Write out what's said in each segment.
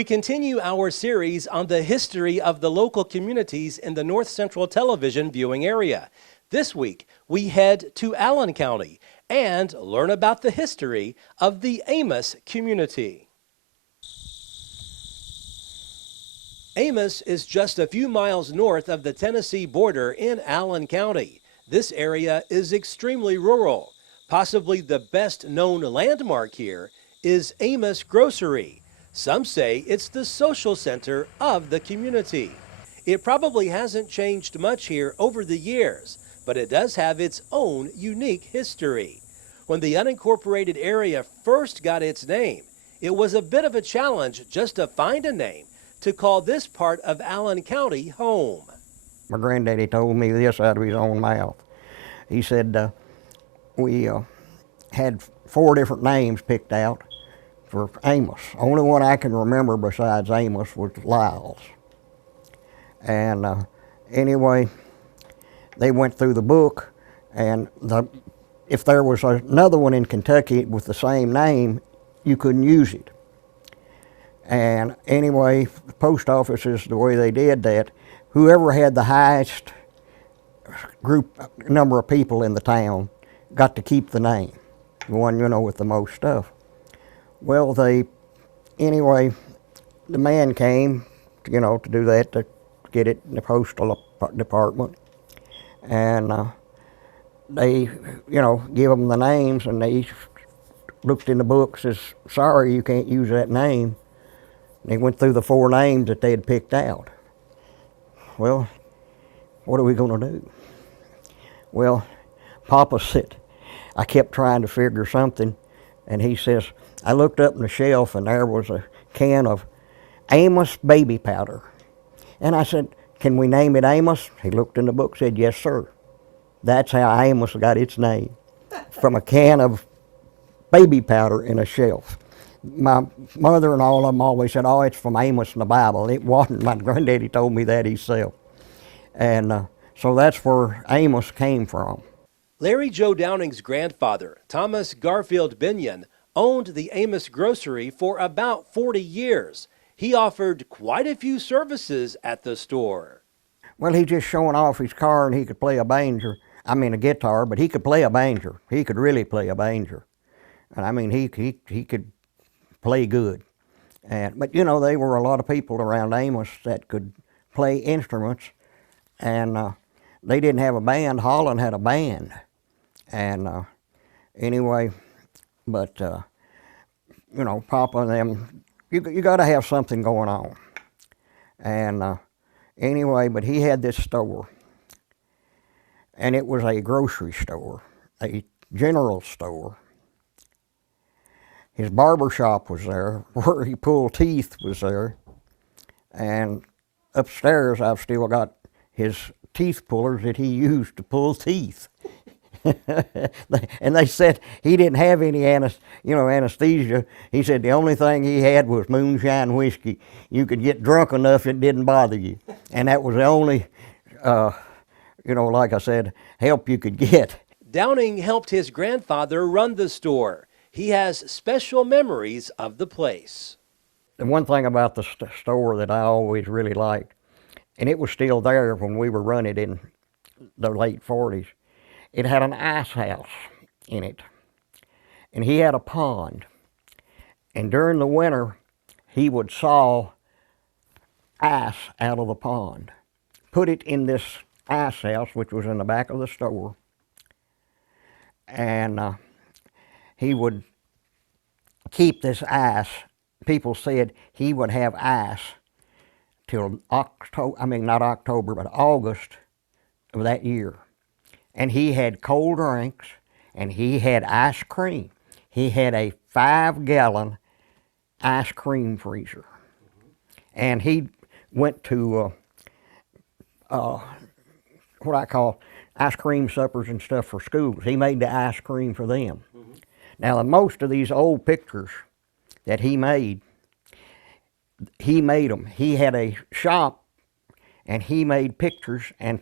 We continue our series on the history of the local communities in the North Central television viewing area. This week, we head to Allen County and learn about the history of the Amos community. Amos is just a few miles north of the Tennessee border in Allen County. This area is extremely rural. Possibly the best known landmark here is Amos Grocery. Some say it's the social center of the community. It probably hasn't changed much here over the years, but it does have its own unique history. When the unincorporated area first got its name, it was a bit of a challenge just to find a name to call this part of Allen County home. My granddaddy told me this out of his own mouth. He said we had 4 different names picked out for Amos. Only one I can remember besides Amos was Lyles. And anyway, they went through the book, and if there was another one in Kentucky with the same name, you couldn't use it. And anyway, the post office is the way they did that. Whoever had the highest number of people in the town got to keep the name, the one, you know, with the most stuff. Well, anyway, the man came, to do that, to get it in the postal department. And they, give them the names, and they looked in the book, says, sorry, you can't use that name. They went through the 4 names that they had picked out. Well, what are we going to do? Well, Papa said, I kept trying to figure something, and he says, I looked up on the shelf, and there was a can of Amos baby powder. And I said, can we name it Amos? He looked in the book, said, yes, sir. That's how Amos got its name, from a can of baby powder in a shelf. My mother and all of them always said, oh, it's from Amos in the Bible. It wasn't. My granddaddy told me that himself. And so that's where Amos came from. Larry Joe Downing's grandfather, Thomas Garfield Binion, owned the Amos Grocery for about 40 years. He offered quite a few services at the store. Well, he's just showing off his car, and he could play a guitar, but he could play a banjo. He could really play a banjo. And I mean, he could play good. But there were a lot of people around Amos that could play instruments, and they didn't have a band. Holland had a band. And anyway, but Papa and them, you got to have something going on. And anyway, but he had this store, and it was a grocery store, a general store. His barber shop was there, where he pulled teeth was there, and upstairs I've still got his teeth pullers that he used to pull teeth. And they said he didn't have any anesthesia. He said the only thing he had was moonshine whiskey. You could get drunk enough it didn't bother you. And that was the only, like I said, help you could get. Downing helped his grandfather run the store. He has special memories of the place. The one thing about the store that I always really liked, and it was still there when we were running in the late 40s, it had an ice house in it, and he had a pond. And during the winter, he would saw ice out of the pond, put it in this ice house, which was in the back of the store, and he would keep this ice. People said he would have ice till not October, but August of that year. And he had cold drinks, and he had ice cream. He had a 5-gallon ice cream freezer. And he went to what I call ice cream suppers and stuff for schools. He made the ice cream for them. Mm-hmm. Now, most of these old pictures that he made them. He had a shop, and he made pictures, and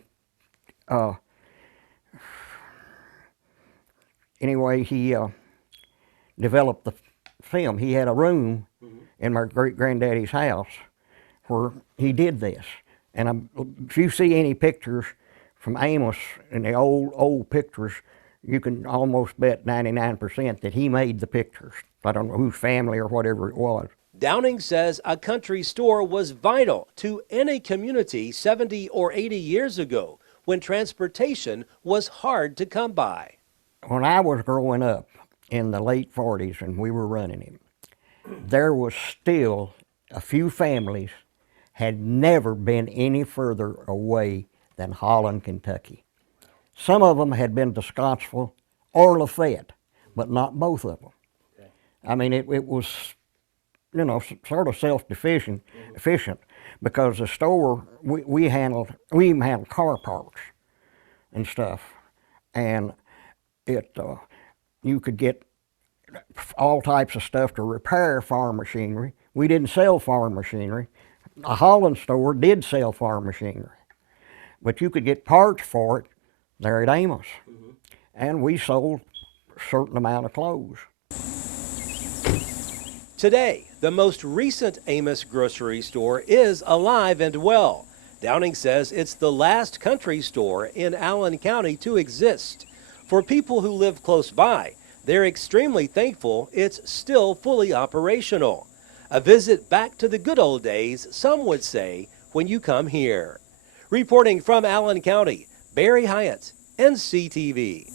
anyway, he developed the film. He had a room in my great-granddaddy's house where he did this. And if you see any pictures from Amos in the old pictures, you can almost bet 99% that he made the pictures. I don't know whose family or whatever it was. Downing says a country store was vital to any community 70 or 80 years ago when transportation was hard to come by. When I was growing up in the late 40s and we were running it, there was still a few families had never been any further away than Holland, Kentucky. Some of them had been to Scottsville or Lafayette, but not both of them. Okay. I mean, it was, you know, sort of self-efficient, because the store, we even handled car parts and stuff. And you could get all types of stuff to repair farm machinery. We didn't sell farm machinery. A Holland store did sell farm machinery, but you could get parts for it there at Amos. Mm-hmm. And we sold a certain amount of clothes. Today, the most recent Amos grocery store is alive and well. Downing says it's the last country store in Allen County to exist. For people who live close by, they're extremely thankful it's still fully operational. A visit back to the good old days, some would say, when you come here. Reporting from Allen County, Barry Hyatt, NCTV.